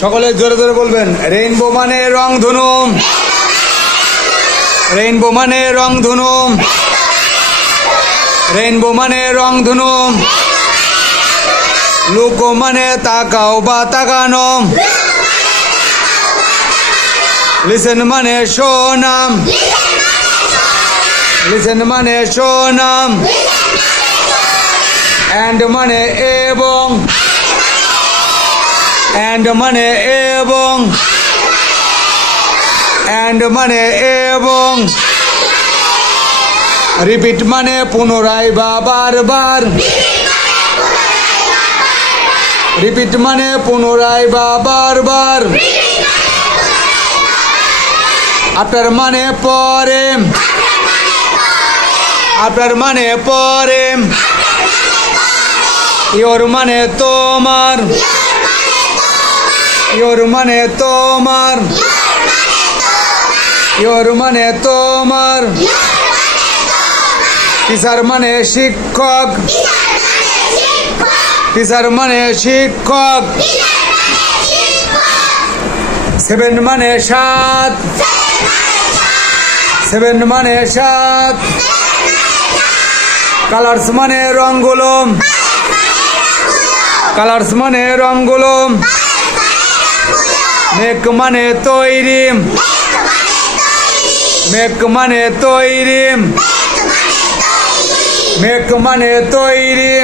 সকলে জোরে জোরে বলবেন রেইনবো মানে রংধনু, রেইনবো মানে রংধনু, রেইনবো মানে রংধনু। লুকো মানে তাকাও বা তাকানো, লিসেন মানে শোনাম, লিসেন মানে শোনাম। অ্যান্ড মানে এবং, অ্যান্ড মানে এবং, অ্যান্ড মানে এবং। রিপিট মানে পুনরায় বা বারবার, রিপিট মানে পুনরায় বা বারবার। আফটার মানে পরে, আফটার মানে পরে। ইয়োর মানে তোমার, ইয়োর মানে তোমার, ইয়োর মানে তোমার। টিচার মানে শিক্ষক, টিচার মানে শিক্ষক। 7 মানে 7, 7 মানে 7। কালার্স মানে রঙগুলো, কালার্স মানে রঙগুলো। মেক মানে তৈরি, মেক মানে তৈরি, মেক মানে তৈরি।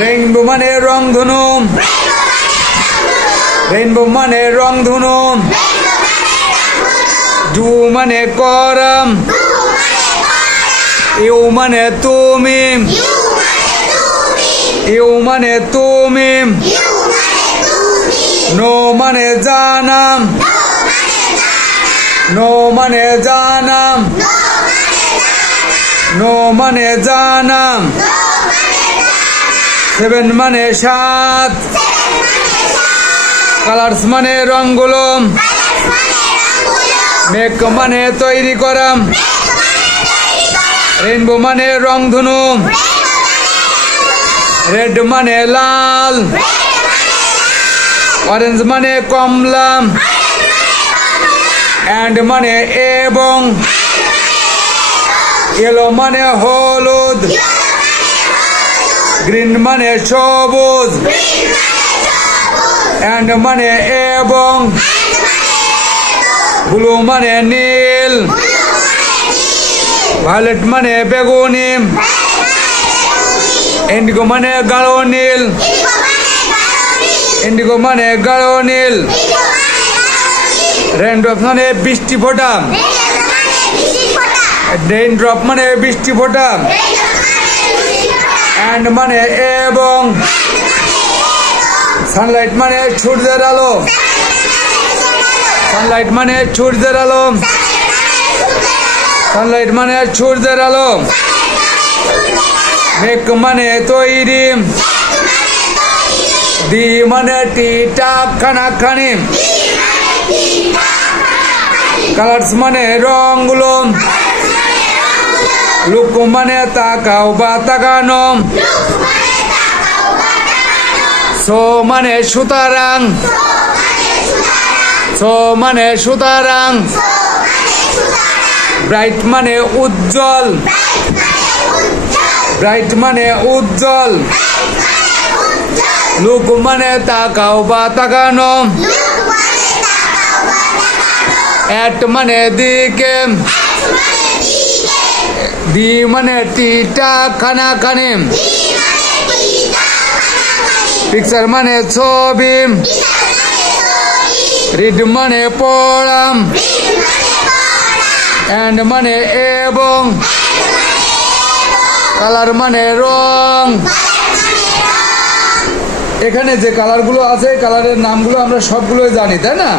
রেইনবো মানে রংধনু, রেইনবো মানে রংধনু। ডু মানে করম, ইউ মানে তুমি, ইউ মানে তুমি। নো মানে জানাম, নো মানে জানাম, নো মানে জানাম। 7 মানে 7। কালার্স মানে রঙগুলো, মেক মানে তৈরি করা। রেইনবো মানে রংধনু, রেড মানে লাল। অরেঞ্জ মানে কমলা, অ্যান্ড মানে এবং। ইয়েলো মানে হলুদ, গ্রিন মানে সবুজ, অ্যান্ড মানে এবং। ব্লু মানে নীল, ভায়োলেট মানে বেগুনি, ইন্ডিগো মানে গাঢ় নীল, ইন্ডিগো মানে গাঢ় নীল। রেইনড্রপ মানে বৃষ্টি ফোঁটা, রেইনড্রপ মানে বৃষ্টি ফোঁটা। অ্যান্ড মানে এবং। সানলাইট মানে সূর্যের আলো, সানলাইট মানে সূর্যের আলো, সানলাইট মানে সূর্যের আলো। মেক মানে তৈরি, দি মানে টিটা খানাখানি। কালার্স মানে রঙগুলো, লুক মানে তাকাও বা তাকানো। সো মানে সুতরাং, সো মানে সুতরাং। ব্রাইট মানে উজ্জ্বল, ব্রাইট মানে উজ্জ্বল। লুক মানে তাকাও বা তাকানো। এট মানে দিকে, দি মানে টিটা খানাখানি। পিকচার মানে ছবি, রিড মানে পড়া, অ্যান্ড মানে এবং। কালার মানে রং। এখানে যে কালারগুলো আছে কালারের নামগুলো আমরা সবগুলোই জানি, তাই না?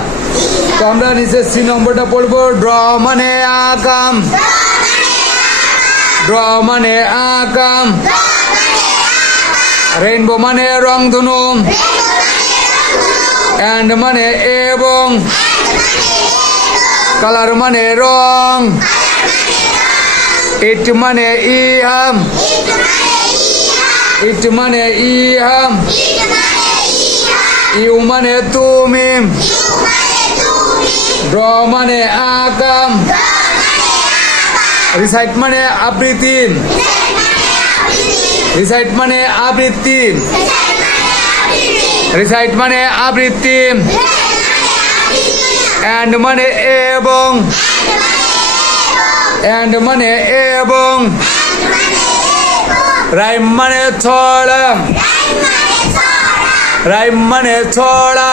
তো আমরা নিচে সি নম্বরটা পড়বো। ড্র মানে আঁকাম, ড্র মানে আঁকাম। রেইনবো মানে রংধনু, অ্যান্ড মানে এবং। কালার মানে রং। ইট মানে ইহাম, ইট মানে ইহাম। ইউ মানে তুমি, ড্র মানে আঁকা, রিসাইট মানে আবৃত্তি, রিসাইট মানে আবৃত্তি, রিসাইট মানে আবৃত্তি, অ্যান্ড মানে এবং, অ্যান্ড মানে এবং, রাইম মানে ছড়া, রাইম মানে ছড়া,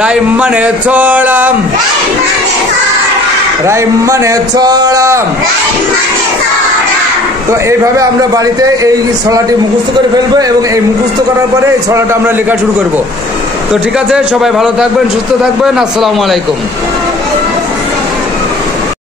রাইম মানে ছড়া, রাইম মানে ছড়া। তো এইভাবে আমরা বাড়িতে এই ছড়াটি মুখস্থ করে ফেলবো এবং এই মুখস্থ করার পরে এই ছড়াটা আমরা লেখা শুরু করব। তো ঠিক আছে, সবাই ভালো থাকবেন, সুস্থ থাকবেন, আসসালামু আলাইকুম।